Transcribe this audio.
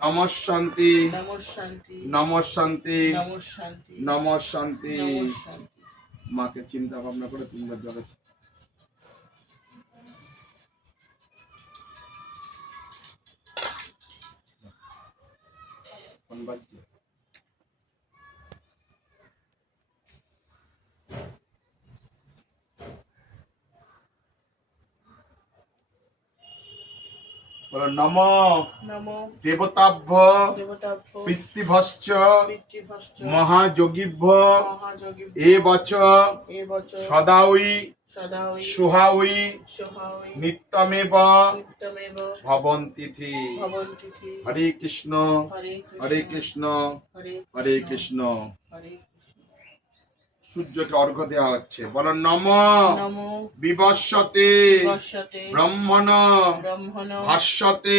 নমঃ শান্তি। নমঃ শান্তি। নমঃ শান্তি। নমঃ শান্তি। নমঃ শান্তি। মাকে চিন্তা ভাবনা করে তিনবার জলেছে কোন বাজছে। বলো নম। নমো। দেবতাভ্য পিতৃভশ্চ মহাযোগীভ্য মহাযোগী এ বচ সদাউই সুহাউই নিত্যমেব ভবন্তিথি। হরে কৃষ্ণ হরে কৃষ্ণ। হরে কৃষ্ণ সূর্যকে অর্ঘ্য দেওয়া হচ্ছে। বলো নম। বিবস্বতে ব্রহ্মণ। ব্রহ্মণ। ভাষ্যতে।